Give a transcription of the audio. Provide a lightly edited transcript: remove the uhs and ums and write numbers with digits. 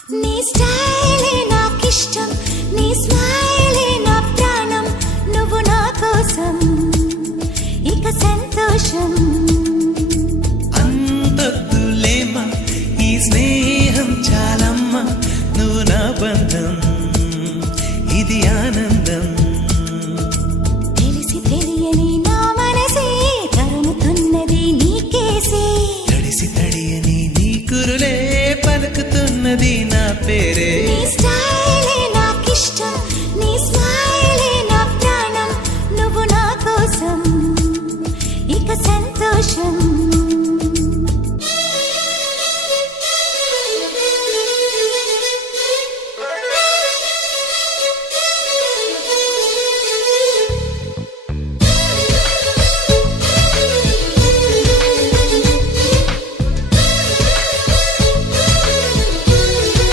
నీ స్టైలే నాకిష్టం, నీ స్మైలే నా ప్రాణం, నువ్వు నా కోసం ఇక సంతోషం. అంతొద్దులేమా ఈ స్నేహం చాలమ్మా, నువ్వు నా బంధం ఇది ఆనందం. తెలిసి తెలియని నా మనసే తరుముతున్నది నీకేసే, తడిసి తడియని నీ కురులే పలుకుతున్నది నా పేరే. నీ స్టైలే